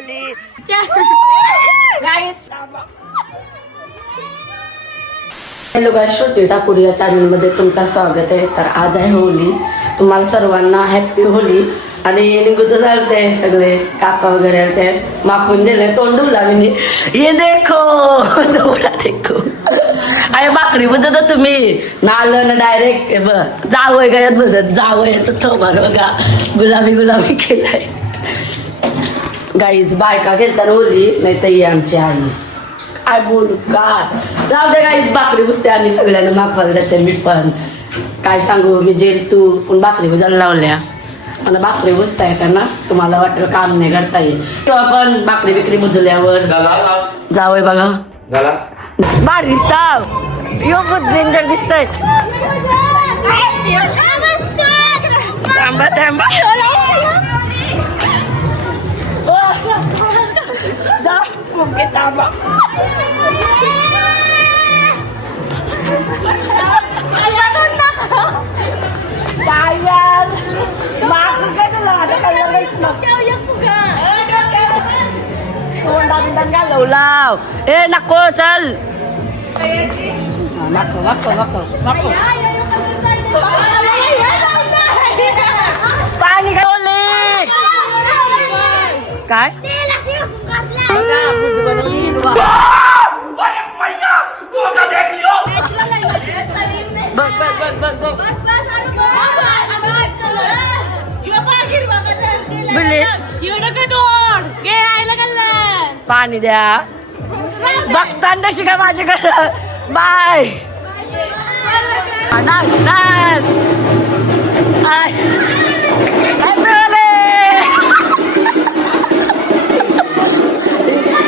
Holy. Hello guys, Shruti Thakur या चॅनलमध्ये तुमचं स्वागत आहे. तर आज आहे होली. तुम्हाला सर्वांना हॅप्पी होली. आणि निघून चालते सगळे काका वगैरे ते माखून दिले तोंड लावणी. ये देखो देखो अरे बाकरी बघत तुम्ही नालं ना डायरेक्ट जावय गयात बघत जावय तो बघा गुलाबी गुलाबी केलाय. गाईज बायका खेळताना होली नाही तर ये आमची आईस काय बोलू का राहू दे. गाईज बाकरी बुसते आणि सगळ्यांना मागवायला जाते. मी पण काय सांगू मी जेल तू पण बाकरी बुजायला लावल्या. मला बाकरी बुजता येतात ना तुम्हाला वाटेल काम नाही करता येईल किंवा पण बाकरी बिकरी बुजल्यावर जावय बघा बार दिसताव यो डेंजर दिसतय. थांबा थांबा थांबा काय यार माग लाव ए नको चल नको नको नको नको पाणी खावले काय पाणी द्या बघताना तशी काय माझ्याकडे बाय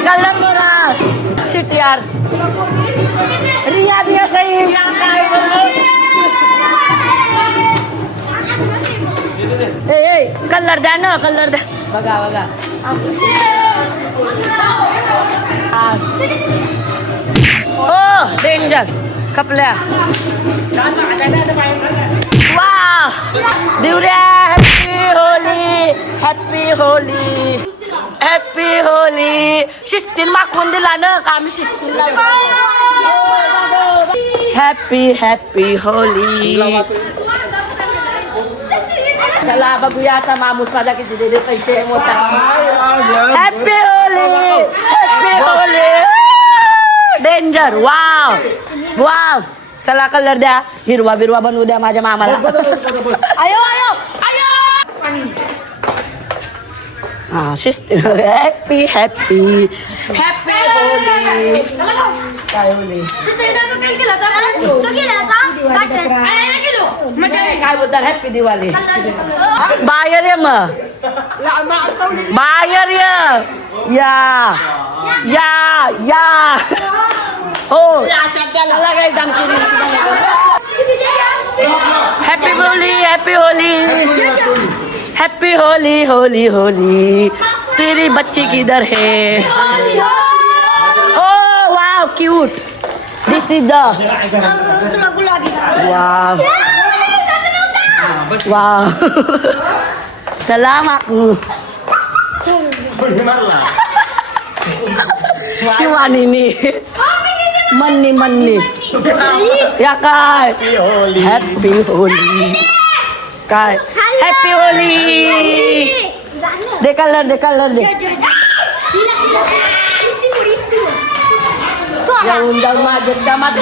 कलर बोला शिट यार रिया दिया सही काय कलर द्या ना कलर द्या बघा बघा ओ डेंजर कपल्या वा दिवऱ्या happy Holi happy Holi happy Holi. शिस्तीन मागवून दिला ना का आम्ही शिस्तीन हॅपी हॅपी होली. चला बघूया आता मामूस माझा किती दिले पैसे मोठा. Happy Holi happy Holy danger wow wow. चला कलर द्या हिरवा बिरवा बनवू द्या माझ्या मामाला. आयो आयो आयो हा शिस्ती हॅपी हॅपी हॅपी होली. काय होली काय बोलतात हॅपी दिवाळी. बाहेर ये मग बाहेर या या या हो चला काय happy Holi happy Holi happy Holi Holi Holi. तेरी बच्ची किधर है. ओ wow cute this is the wow wow. चला माकू शिवानी मन्नी मन्नी या काय हॅपी होली काय हॅपी होली. दे कलर दे येऊन जाऊन माझ्याच कामात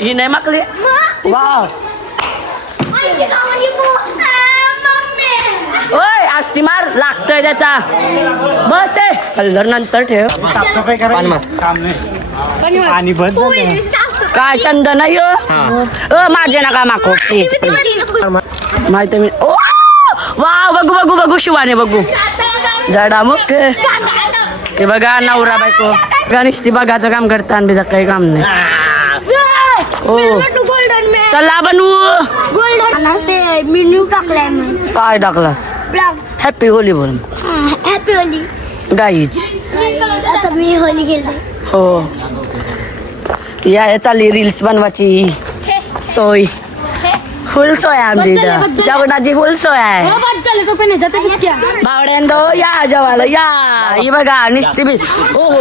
ही नाही माकली वाव. ओय आस्ती मार लागतोय त्याचा बस आहे कलर नंतर ठेव. काय चंदन माझे नका माको माहिती मी. ओ वा बघू बघू बघू शिवाने बघू जडा मग ते बघा नवरा बायको गणिस्ती बघायचं काम करता आणि काही काम नाही. हो चला बनवू गोल्डन मेन्यू टाकलाय. काय टाकलास हॅपी होली बोल हॅपी होली गाईच. आता मी होली खेळते. हो या चालली रील्स बनवायची सोय फुल सोय आहे आमची इथं जेवणाची फुल सोय आहे हो, बावड्यांदो या जेवायला या ही बघा निस्ती बी हो हो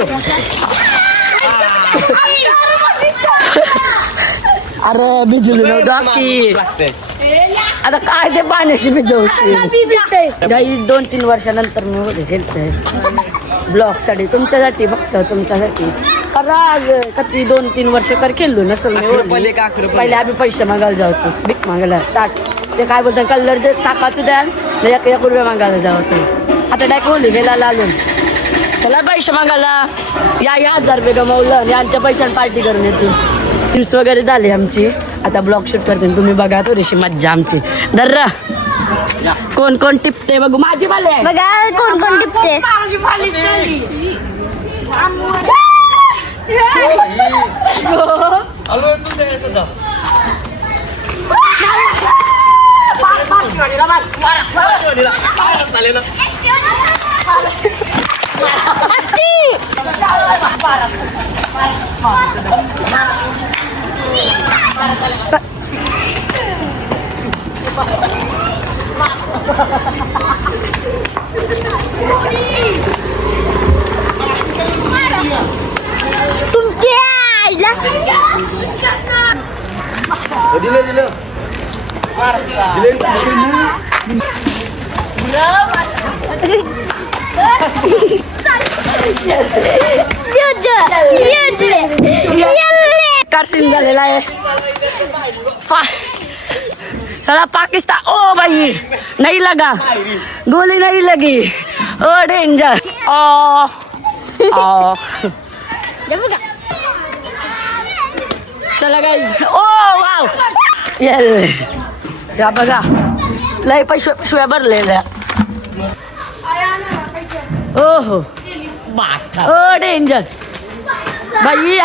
अरे बिजली नव्हतं की आता काय ते पाण्याशी भिजवशी काही 2-3 वर्षानंतर मी मध्ये खेळते ब्लॉग साठी तुमच्यासाठी फक्त तुमच्यासाठी किती 2-3 वर्ष तर खेळलो नसेल मी होली. पहिले आम्ही पैसे मागायला जायचो भीक मागायला ताट ते काय बोलतात कलर जे टाकायचं द्या 1 रुपया मागायला जायचं आता डायरेक्ट होली गेला लालून त्याला पैसे मागायला या 1000 रुपये गमावलं आणि आमच्या पैशाने पार्टी करून येते रील्स वगैरे झाली आमची आता ब्लॉग शूट करते तुम्ही बघा थोडीशी मज्जा आमची दर्रा कोण कोण टिपते बघू माझी बाले आहे बघा कोण कोण टिपते तुमच्या आईला सीन झालेला आहे चला पाकिस्तान ओ भाई नहीं लगा गोली नहीं लगी ओ डेंजर ओ चला गाइस ओ वाव या बघा लय पैसे भरलेल्या ओ हो ओ डेंजर भाई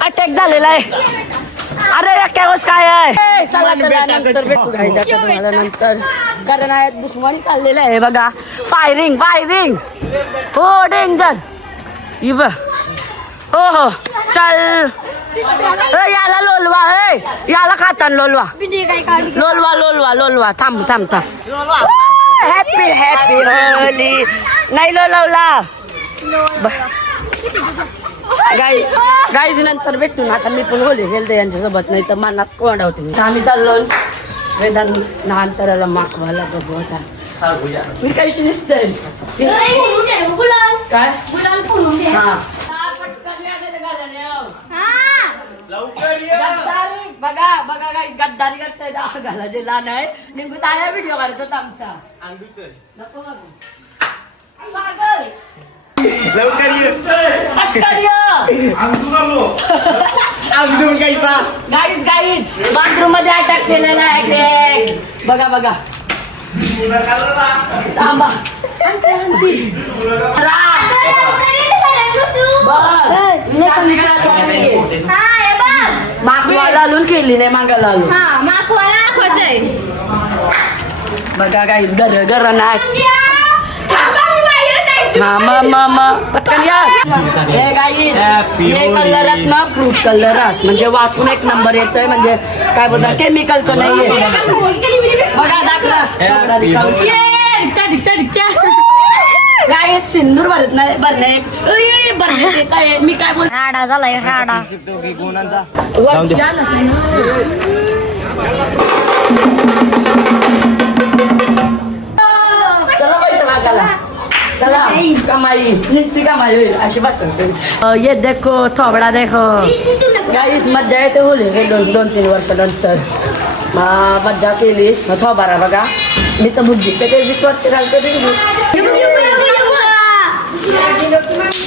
अटॅक झालेला आहे अरे कॅवस काय आहे चला चला नंतर भेटू घ्यायचा तुम्हाला नंतर कारण आहे दुश्मनी चाललेलं आहे बघा फायरिंग फायरिंग हो डेंजर हो हो चल याला लोलवा याला खातान लोलवा लोलवा लोलवा लोलवा थांब थांब थांब हॅपी हॅपी होली नाही लोलवला गाईज नंतर भेटू ना आता मी पण होली गेलते यांच्यासोबत नाही तर मानास कोंडा होते आम्ही चाललो वेदांत नंतराला माखवाला बघू आता मी कशी दिसते काय बघा बघा गाईज गद्दारी करताय घालाचे लहान आहे नेमकं ताया व्हिडिओ काढत होता आमचा नको गाईज गाईज बाथरूम मध्ये अटॅक केलेला आहे बघा बघा थांबा मागवायला आलून केली नाही मागायला आलो बघा गाईज घर घर नाही पटकन या हे गाई हे कलरात ना फ्रूट कलरात म्हणजे वाचून 1 नंबर येतोय म्हणजे काय बोलतात केमिकलचं नाहीये बघा दाखला काय सिंदूर भरणे येत आहे मी काय बोल राडा झालाय राडा चला पैसे मागायला चला कमाई निस्ती कमाई होईल अशी बसत ये देखो थोबडा देखो गाईच मज्जा येते होली हे 2-3 वर्षानंतर मज्जा केलीस थोबारा बघा मी तर बुद्धिस्ट ते विश्वास घालते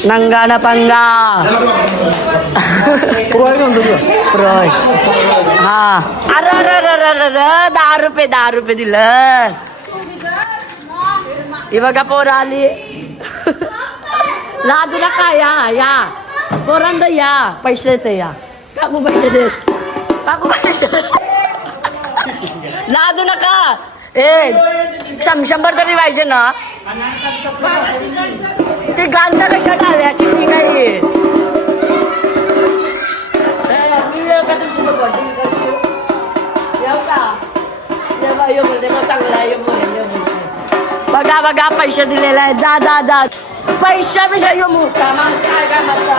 नंगाना पंगा प्रोय हा अरे अरे 10 रुपये दिलं हे बघा पोर आली लाजू नका या पोरांना या पैसे देते या काकू पैसे देत काकू पैसे लाजू नका 100 तरी पाहिजे ना ती गांजा कशा आल्या चिठी काही बघा पैसे दिलेले आहेत जा जा जा पैसा बिशा यो मोठा माणूस काय कामाचा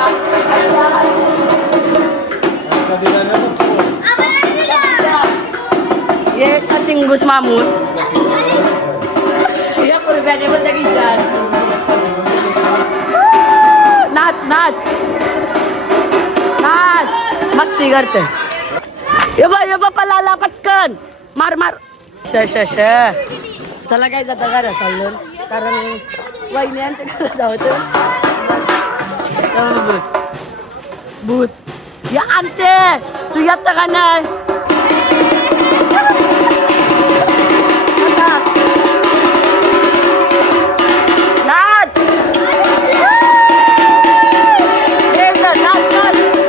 ये चिंगूस मामूस या रुपयाने बोलता किशान नाच नाच नाच मस्ती करते ये बा पलाला पटकन मार मार श चला काय जाता घरा चाललो कारण वहिनी यांच्या घरात जावं भूत या आणते तू येत का नाही नाच नाच नाच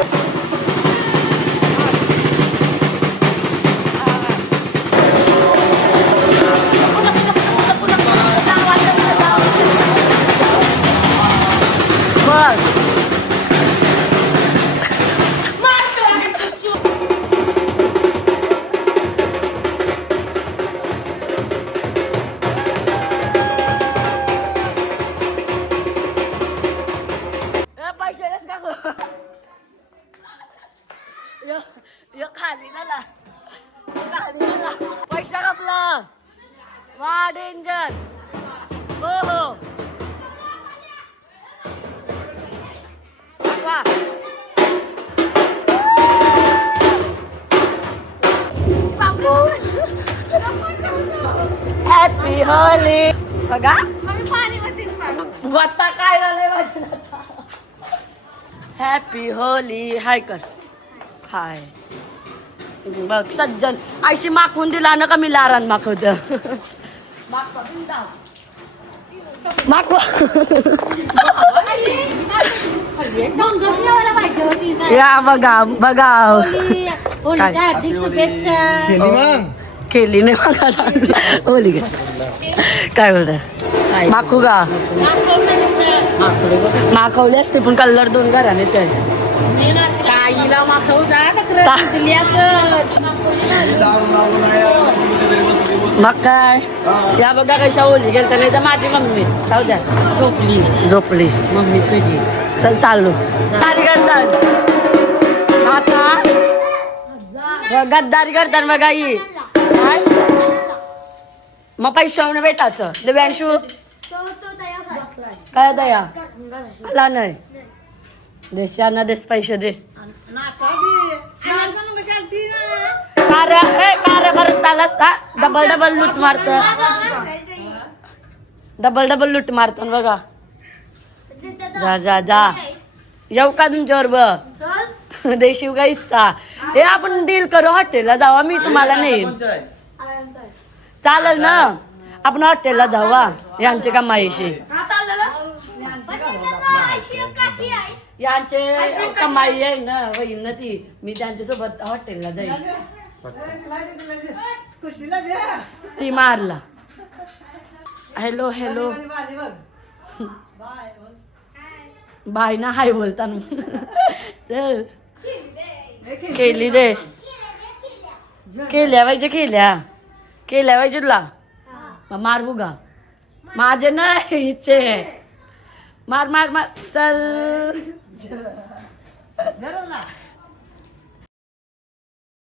बस पैशानेच का यो खाली झाला पैसा कापला वा डेंजर हो हो वा हॅपी होली बघा वत्ता काय झालंय माझ्या हॅपी होली हाय कर हाय बघ सज्जन आयशी माखून दिला ना का मी लारान माखवत माखवा या बघा बघा हार्दिक शुभेच्छा केली नाही मला बोली काय बोलत माखू का माखवले असते पण कलर दोन घराने ते आईला माखव जा मग काय या बघा कशा ओली गेलता नाही तर माझी मम्मी जाऊ द्या झोपली मम्मी तुझी चल चालू गद्दारी करतात आता गद्दारी करतात बघा ही काय मग पैसे भेटायचं दिव्यांशू काय दया आला नाही देश यांना देश पैसे देश कार्य भरत आलास डबल डबल लूट मारत डबल डबल लूट मारत बघा जा जा जा येऊ का तुमच्यावर ब देशीव का इस्ता हे आपण डील करू हॉटेलला जावा मी तुम्हाला नाही चालेल ना आपण हॉटेलला जावा यांची कमाईशी यांचे कमाई आहे ना होईल ना ती मी त्यांच्या सोबत हॉटेलला जाईल ती मारला हॅलो हॅलो बाय ना हाय बोलताना केली देश केल्या पाहिजे केल्या पाहिजे तुला मार बुगा माझे नाही इच्छे मार मार मार चल